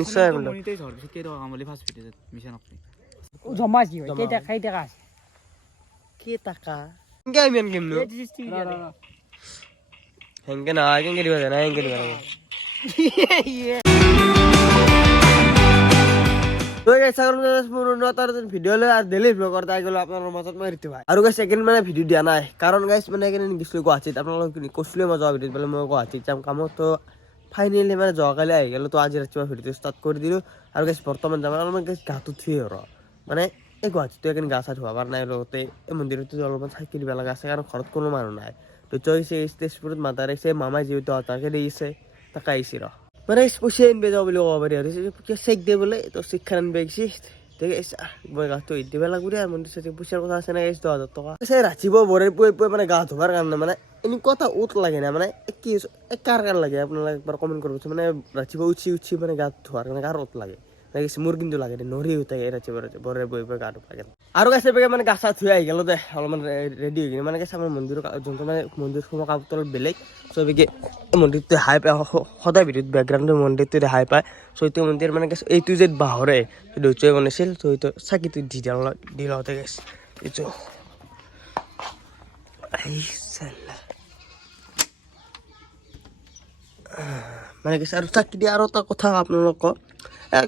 নিশ্চয় মনিটাই ঝড় কেই টাকা কামালি ফার্স্ট ভিডিও মিশন আপনি জমা কি হয় কেই টাকা আছে কি টাকা কেন আমি কেমন হেঙ্গে না হেঙ্গে দিবা জানা হেঙ্গে দিবা তো গাইস আগৰ নতাৰ ভিডিও লৈ আৰু ডেইলি ব্লগ কৰতা গ'ল আপোনালোকৰ মাজত মই ৰিতু ভাই আৰু গাইস সেকেন্ড মানে ভিডিও দিয়া নাই কাৰণ গাইস মানে একেন গিছলো গুৱাহাটীত আপোনালোক কৈছিলে মই যোৱা ভিডিওত বলে মই গুৱাহাটীত যাম কামত তো ফাইনালি মানে যোৱাকালি আহি গ'ল তো আজি ৰাতিপুৱা ভিডিওটো ষ্টাৰ্ট কৰি দিলো আৰু গাইস বৰ্তমান যাম অলপমান গাইস গাটো থিয় আৰু মানে এই গুৱাহাটীতো একেন গা চা ধোৱাবাৰ নাই লগতে এই মন্দিৰতো অলপমান চাকি দিব লগা আছে কাৰণ ঘৰত কোনো মানুহ নাই তো চইছে ষ্টেজপুৰত মাতা ৰাখিছে মামাই যিহেতু তাকে দিছে তাকে আহিছে ৰ মানে পইচা আনবে যাওঁ বুলি ক'ব পাৰি আৰু চেক দিয়ে বোলে তো চেকখন আনবে গৈছে মই গাটো দিব লাগব দে মন্দিৰ চাই পইচাৰ কথা আছে না 10,000 টকা ৰাতিপুৱা বৰে পুৱাই মানে গা ধোৱাৰ কাৰণে মানে এনেকুৱা এটা উঠ লাগে না মানে কি কাৰ লাগে আপোনালোকে একবাৰ কমেণ্ট কৰিবচোন মানে ৰাতিপুৱা উঠি মানে গা ধোৱাৰ কাৰণে কাৰ উঠ লাগে মোৰ কিন্তু লাগে দে নৰি উঠে ৰাতিপুৱা বৰে বৈ গা ধোৱা লাগে আৰু গাছে বেগে মানে গা চা ধুই আহি গ'লো দে অলপমান ৰেডি হৈ কিনে মানে গাছে আমাৰ মন্দিৰৰ যোনটো মানে মন্দিৰ সোমোৱা কাপোৰটো অলপ বেলেগ চবেকে মন্দিৰটো হাই পায় সদায় ভিডিঅ'ত বেকগ্ৰাউণ্ডৰ মন্দিৰটো হাই পায় চ' এইটো মন্দিৰ মানে গেছ এইটো যে বাঁহৰে দৈত্যই বনাইছিল চ' এইটো চাকিটো দি লওঁতে গেছ এইটো মানে গেছ আৰু চাকি দিয়া আৰু এটা কথা আপোনালোকক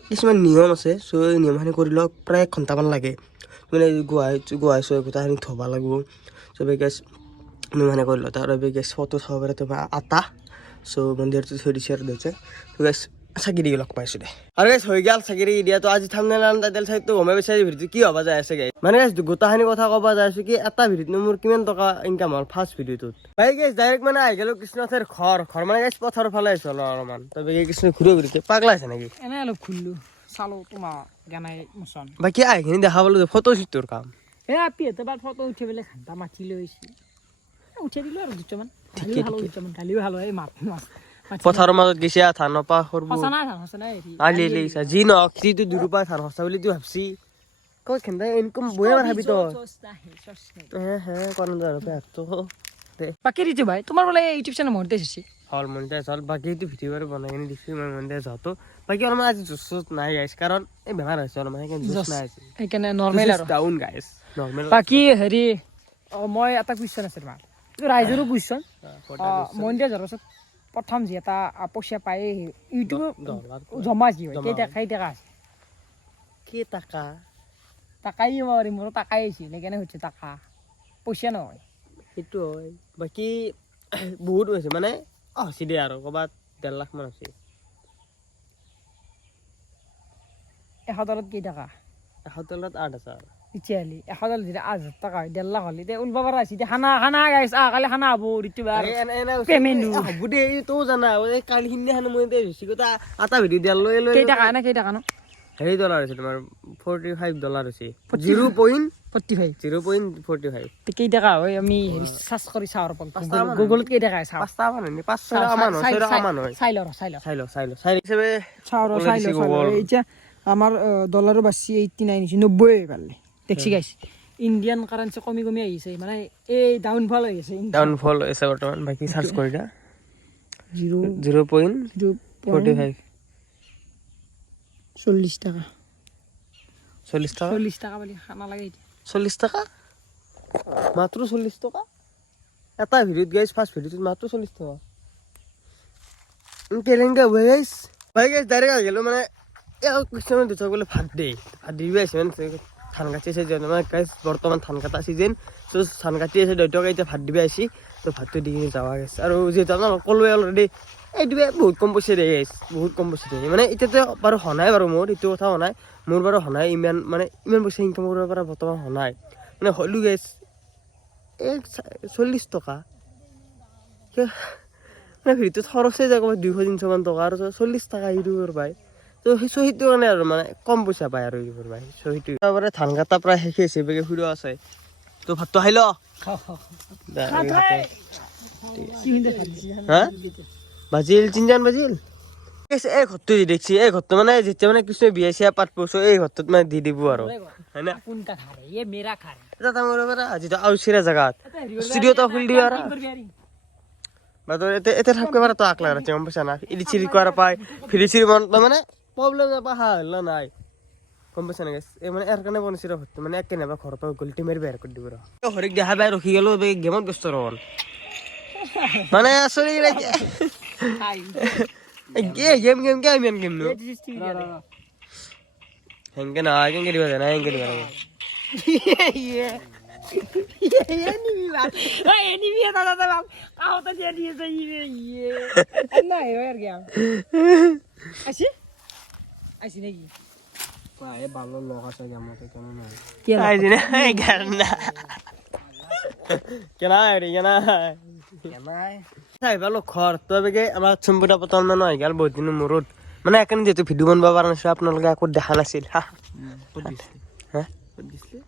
কিছুমান নিয়ম আছে চ' এই নিয়মখিনি কৰি লওক প্ৰায় 1 ঘণ্টামান লাগে মানে গুৱাই চৈ গোটাখিনি থ'ব লাগিব চবেই গেছ নিয়মখিনি কৰি লওঁ তাৰ গেছ ফটো চাব পাৰে তোমাৰ আটা চ' মন্দিৰটো থৈ দিছে আৰু দেউতাই তো গেছ চাকি দি লগ পাইছোঁ দে আৰু গেছ হৈ গ'ল চাকি দি দিয়াতো আজি থামনেল টাইটেল চাইটো গমে বিচাৰি ভিডিঅ'টো কি হ'ব যায় আছে গাইছ মানে গেছ গোটাখিনি কথা ক'ব যাই আছোঁ কি এটা ভিডিঅ'ত মোৰ কিমান টকা ইনকাম হ'ল ফাৰ্ষ্ট ভিডিঅ'টোত ভাই গেছ ডাইৰেক্ট মানে আহি গ'লো কৃষ্ণনাথৰ ঘৰ মানে গেছ পথাৰৰ ফালে আহিছোঁ অলপমান তবে কৃষ্ণ ঘূৰি পাগলা আছে নেকি এনে অলপ খুলিলো চালো তোমাৰ গানাই মোচন বাকী আহিখিনি দেখা পালোঁ ফটো শ্বুটৰ কাম পিহঁতে বাৰ ফটো উঠি পেলাই ঘণ্টা মাতি লৈ উঠাই দিলোঁ আৰু দুটামান গালিও ভাল হয় মাছ পথাৰৰ মাজত গৈছে ধান নপা সৰব সঁচা নাই আলি লৈছা যি নহওক যিটো দুৰুপা ধান সঁচা বুলি তুই ভাবছি ক'ত খেন্দা ইনকম বয়ে মাৰ ভাবি তই হে কাৰণ বাকী ৰিতু ভাই তোমাৰ বোলে ইউটিউব চেনেল মনিটাইজ হৈছে হল মনিটাইজ হল বাকী এইটো ভিডিঅ' বাৰু বনাই কিনে দিছোঁ মই মনিটাইজ হতো বাকী অলপমান আজি জোচ নাই গাইছ কাৰণ এই বেমাৰ হৈছে অলপমান সেইকাৰণে জোচ নাই আছে সেইকাৰণে নৰ্মেল আৰু ডাউন গাইছ নৰ্মেল বাকী হেৰি মই এটা কুৱেশ্যন আছে তোমাৰ ৰাইজৰো কুৱেশ্যন মনিটাইজ হোৱাৰ পাছত প্ৰথম যি এটা পইচা পায় ইউটিউব জমা কি হয় কেই টাকা আছে কি টাকা টাকাই মাৰি মোৰো টাকাই আহিছিল সেইকাৰণে হৈছে টাকা পইচা নহয় সেইটো হয় বাকী বহুত হৈছে মানে হৈছে দে আৰু ক'ৰবাত 1.5 লাখ মান হৈছে 100 কেই টকা 100 8,000 তেতিয়াহ'লে 100 যদি 8,000 টকা হয় 1.5 লাখ হ'লে এতিয়া ওলব পৰা হৈছে এতিয়া খানা গাইছ কালি খানা হ'ব ঋতু পেমেণ্ট হ'ব দে তইও জানা এই কালি সিদিনাখন মই বেছি কথা এটা ভিডিঅ' দিয়া লৈ কেই টকা ন $30 হৈছে তোমাৰ $45 হৈছে 0.45 কেই টকা হয় আমি হেৰি চাৰ্চ কৰি চাওঁ আৰু গুগলত কেই টকা চাওঁ 5 মান হয় 5 মান হয় চাই ল এতিয়া আমাৰ ডলাৰো বাছি 89 হৈছে 90 হৈ পালে দেখছি গাইছ ইণ্ডিয়ান কাৰেঞ্চি কমি আহিছে মানে এই ডাউনফল হৈ আছে ডাউনফল হৈছে বৰ্তমান বাকী চাৰ্চ কৰি দা 0.45 40 টাকা 40 টাকা বুলি খানা লাগে 40 টাকা মাত্ৰ 40 টকা এটা ভিডিঅ'ত গাইছ ফাৰ্ষ্ট ভিডিঅ'টোত মাত্ৰ 40 টকা কেলেংকা গাইছ ভাই গাইছ ডাইৰেক্ট আহি গ'লো মানে কিছুমান দুটা বোলে ভাত দিব আহিছে মানে ধান কাটি আছে মানে গাইছ বৰ্তমান ধান কটা চিজন চ' ধান কাটি আছে দেউতাকে এতিয়া ভাত দিব আহিছে তো ভাতটো দি কিনে যাৱা গৈছে আৰু যিহেতু আপোনালোক ক'লোৱে অলৰেডি এইটো বহুত কম পইচা দিয়ে গাইছ বহুত কম পইচা দিয়ে মানে এতিয়াতো বাৰু হোৱা বাৰু মোৰ এইটো কথা হোৱা নাই মোৰ বাৰু হোৱা নাই ইমান পইচা ইনকাম কৰিব পৰা বৰ্তমান হোৱা নাই মানে হ'লেও গাইছ 40 টকা মানে ভিডিঅ'টোত খৰচেই যায় ক'ৰবাত 200-300 মান টকা আৰু 40 টকা ইউটিউবৰ পায় তো সেইটো কাৰণে আৰু মানে কম পইচা পায় আৰু ইউটিউবৰ পায় সেইটো তাৰপৰা ধান কাটা প্ৰায় শেষ হৈছে বেগে ফুৰিও আছে তো ভাতটো খাই ল হা বাজিল 3 বাজিল এই ঘৰটো যি দেখছি এই ঘৰটো মানে যেতিয়া মানে কিছু বিয়া চিয়া পাতব এই ঘৰটোত মানে দি দিব আৰু হয় না এটা মোৰ পৰা যিটো আউচিৰা জাগাত ষ্টুডিঅ'টো খুলি দিব আৰু বাদ এতিয়া থাকবে পাৰা তো আকলা ৰাতি গম পাইছা না ইডি চিৰি কৰা পায় ফিৰি চিৰি মানে প্ৰব্লেম নাপা হাল্লা নাই গম পাইছা না গাইছ এই মানে ইয়াৰ কাৰণে বনাইছে ৰ'ব মানে একে নাপা ঘৰৰ পৰা গলটি মাৰি বেৰ কৰি দিব ৰ হৰিক দেখা পাই ৰখি গ'লো গেমত ব্যস্ত ৰ'ল মানে চলি গেম নো হেংকে নহয় কেংকে দিব জানা হেংকে দিব লাগে ভালো লোক আছে গেমতে কেন ভালো ঘর তবে আমার চুম্পুটা পতন মানে হৈ গেল বহুত দিন মূৰত মানে একেনে যেহেতু ভিডিঅ' বনাব পৰা নাছিল আপোনালোকে একো দেখা নাছিল হা ক'ত দিছিলে হা ক'ত দিছিলে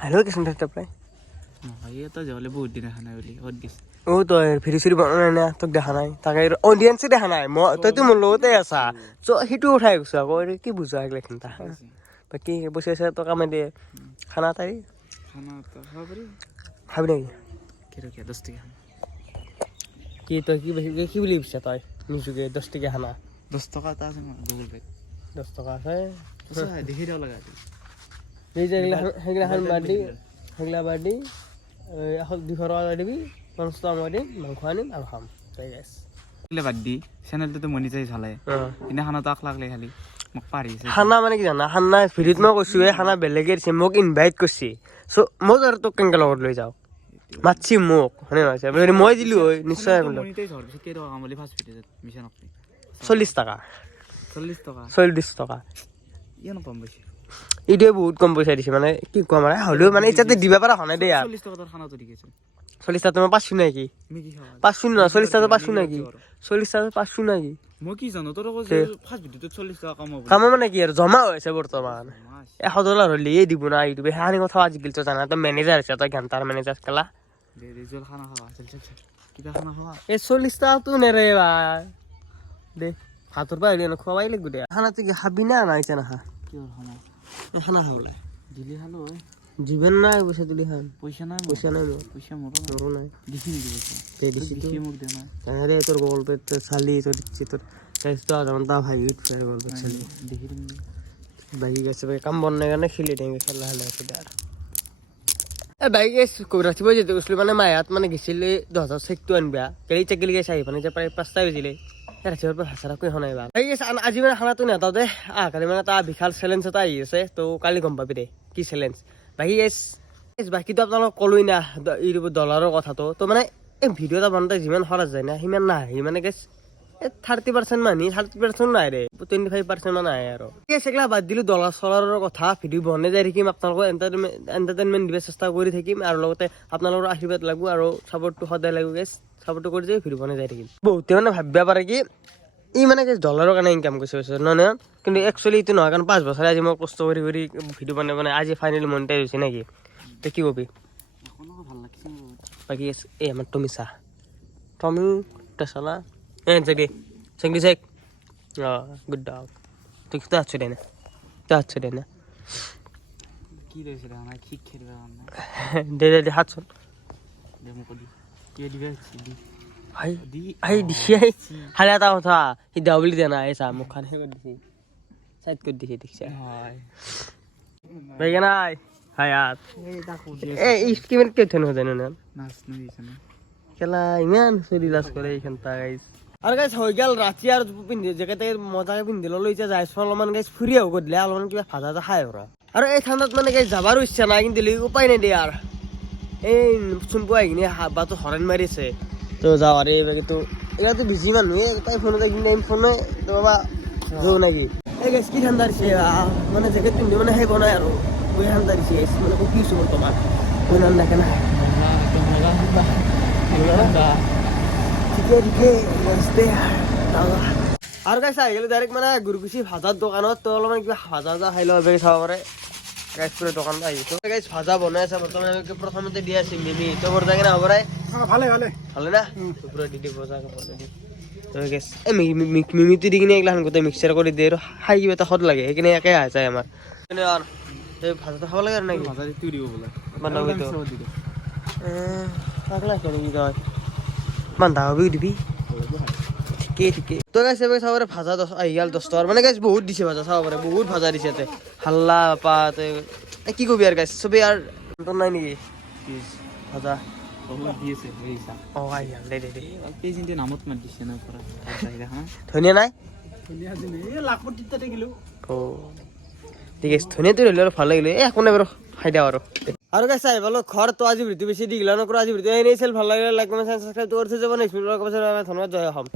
আহিলো কিছুমান তাতে প্ৰায় নহয় তই যাবলৈ বহুত দিন অহা নাই বুলি ক'ত দিছে ও তই ভিডিঅ' চিডিঅ' বনোৱা নাই না তোক দেখা নাই তাকে অডিয়েঞ্চে দেখা নাই মই তইতো মোৰ লগতে আছা সেইটো উঠাই গৈছো আকৌ কি বুজা এইগিলা চিন্তা বাকী পইচা চইচা টকা মাৰি দিয়ে খানা তাই খানা তই খাব পাৰি খাবি নেকি কেৰকীয়া 10 টকা কি তই কি বুলি ভাবিছা তই নিজকে 10 টকীয়া খানা 10 টকা এটা আছে গুগল পে 10 টকা আছে দেখি দিব লগা এই যে সেইগিলা বাদ দি এখন 200 টকা দিবি 50 টকা মই দিম মাংস আনিম আৰু খাম তাই গাইছ বাদ দি চেনেলটোতো মনিটাইজ হ'লে সেইদিনাখনত আখ লাগলে খালি মোক পাৰিছে খানা মানে কি জানা খানা ভিডিঅ'ত মই কৈছো এই খানা বেলেগে দিছে মোক ইনভাইট কৰিছে চ' মই আৰু তোক কেনেকৈ লগত লৈ যাওঁ মাতছি মোক হয়নে নহয় মই দিলো হয় নিশ্চয় মনিটাইজ হোৱাৰ পিছত কেই টকা কাম বুলি ফাৰ্ষ্ট ভিডিঅ'ত মিছা নকৰি 40 টকা 40 টকা 40 টকা ইমান কম বেছি এইটোৱে বহুত কম পইচা দিছে মানে কি কম আৰু হ'লেও মানে এতিয়াতে দিব পৰা হোৱা নাই দেই 40 টকা তোৰ খানাটো দিছে 40 টকা মই পাঁচশো নাকি তুমি কি খাবা 500 নহয় 40 টকা 500 নাকি 40 টকা 500 নাকি মই কি জানো তোৰ ফাৰ্ষ্ট ভিডিঅ'টোত 40 টকা কামাব কাম মানে কি আৰু জমা হৈছে বৰ্তমান $100 হ'লেই দিব না ইউটিউবে সেইখিনি কথা আজিকালি তই জানা তই মেনেজাৰ হৈছে তই ঘণ্টাৰ মেনেজাৰ কেলা ৰিজল খানা খাবা চল কিবা খানা খাবা এই 40 টকাটো নেৰে ভাই দে ভাতৰ পৰা হ'লে খোৱাবাই লাগিব দে খানাটো কি খাবি না নাই না খা কিহৰ খানা খানা খাবলৈ দিলি খালো হয় জীৱন নাই পইচা তুলি খাম পইচা নাই পইচা নাই মোৰ পইচা মোৰো মোৰো নাই দিছি নেকি পইচা দিছি মোক দে না তাহেৰে তোৰ গগল পে চালি তোৰ দিচ্ছি তোৰ 40 টকা তা ভাগিত ফেৰ গগল পে চালি দেখি দিম বাকি গেছে কাম বন নাই কাৰণে খেলি থাকে খেলা খেলা আছে দে আৰু বাইক ৰাতিপুৱা যেতে গৈছিলোঁ মানে মায়াত মানে গৈছিলে 10,000 চেকটো আনিবা কেলি চেকিলি গৈছে আহি মানে যে প্ৰায় 5টা বাজিলে ৰাতিপুৱাৰ পৰা হাচাৰা কৈ শুনাই বা আজি মানে খানাটো নেতাও দে কালি মানে এটা বিশাল চেলেঞ্জ এটা আহি আছে তো কালি গম পাবি দে কি চেলেঞ্জ বাকী বাকীটো আপোনালোকক ক'লোই না ইউটিউবত ডলাৰৰ কথাটো তো মানে এই ভিডিঅ' এটা বনাওঁতে যিমান খৰচ যায় না সিমান নাহে মানে গেছ 30% মানি 30% নাই ৰে 25% মান আহে আৰু সেগলা বাদ দিলোঁ ডলাৰ চলাৰৰ কথা ভিডিঅ' বনাই যাই থাকিম আপোনালোকক এণ্টাৰটেইনমেণ্ট দিব চেষ্টা কৰি থাকিম আৰু লগতে আপোনালোকৰ আশীৰ্বাদ লাগিব আৰু ছাপৰ্টটো সদায় লাগিব গেছ ছাপৰ্টটো কৰি যাই ভিডিঅ' বনাই যাই থাকিম বহুতে মানে ভাবিব পাৰে কি ই মানে কি ডলাৰৰ কাৰণে ইনকাম কৰিছে নহয় কিন্তু একচুৱেলি এইটো নহয় কাৰণ 5 বছৰে আজি মই কষ্ট কৰি ভিডিঅ' বনাই আজি ফাইনেলি মনিটাইজ হৈছে নেকি তে কি কবি ভাল লাগিছে বাকী এই আমাৰ টমি চা টমি চালা চেক গুড ডগ তুই তো আছো দে না কি লৈছে না কি খেলবা দে হাত চল দে মোক দি কি দিবে দি আই দিছি হালে এটা কথা সি দেও বুলি দিয়া নাই চা মুখখন হে কৰি দিছি সাইড কৰি দিছি দেখিছা হয় ভাই নাই হায়াত এই তাকো এই স্কিমের কে ঠেন হৈ জানো না নাচ নিছে না খেলা ইমান চলি লাজ করে এইখানটা গাইস আর গাইস হৈ গেল রাতি আর পিন্ধি জেগাতে মজাকে পিন্ধি ললো ইচ্ছা যাই অলপমান গাইস ফুৰি আহো গধূলি অলপমান কিবা ভাজা যা খাই আৰু এই ঠাণ্ডাত মানে গাইস যাবাৰো ইচ্ছা নাই কিন্তু উপায় নাই দে আৰ এই চুম্পু আহি কিনে হাবাটো হৰেণ মাৰিছে তো যাওঁ আৰু এইবাৰতো এটাতো বিজি মানুহে তাই ফোনতে কিনে ফোনে তো বাবা যাওঁ নাকি এই গাইস কি ঠাণ্ডা দিছে মানে জেকেট পিন্ধি মানে সেই বনাই আৰু মই ঠাণ্ডা দিছে গাইস মানে কি কিছু বৰ্তমান মই নাকে না আৰু গাইছ আহি গ'লে ডাইৰেক্ট মানে গুৰগুচি ভাজাৰ দোকানত তো অলপমান কিবা ভাজা খাই ল'ব পাৰি চাব পাৰে গাইছ পুৰা দোকানত আহিছোঁ গাইছ ভাজা বনাই আছে বৰ্তমান প্ৰথমতে দিয়া আছে মিমি তো বৰ্তমান কেনে হ'ব পাৰে ভালে না পুৰা দি দিব বজাৰ গেছ এই মিমিটো দি কিনে এইগিলাখন গোটেই মিক্সাৰ কৰি দিয়ে আৰু খাই কিবা এটা সোৱাদ লাগে সেইকাৰণে একে আহ যায় আমাৰ আৰু এই ভাজাটো খাব লাগে আৰু নেকি ভাজা দি দিব বোলে বন্ধাকবিটো পাগলা আছে নেকি তই বন্ধাকবিও দিবি ঠিকেই তো গাইছ এবাৰ চাব পাৰে ভাজা 10 আহি গেল 10 টকাৰ মানে গাইছ বহুত দিছে ভাজা চাব পাৰে বহুত ভাজা দিছে ইয়াতে হাল্লা পাত কি কবি আৰু গাইছ চবেই আৰু তোৰ নাই নেকি ভাজা অ আহি গেল দে পেজেণ্টে নামত মাত দিছে না পৰা ধনিয়া নাই অ ঠিক আছে ধনিয়াটো হ'লে আৰু ভাল লাগিলে একো নাই বাৰু খাই দিওঁ আৰু গাইছ চাই পালো ঘৰতো আজি ভিডিঅ বেছি দি গেলা নকৰো আজি ভিডিঅ এনেই চেল ভাল লাগিলে লাইক কমেণ্ট সাবস্ক্ৰাইব কৰি থৈ যাব নেক্সট ভিডিঅ' ধন্যবাদ জয় অসম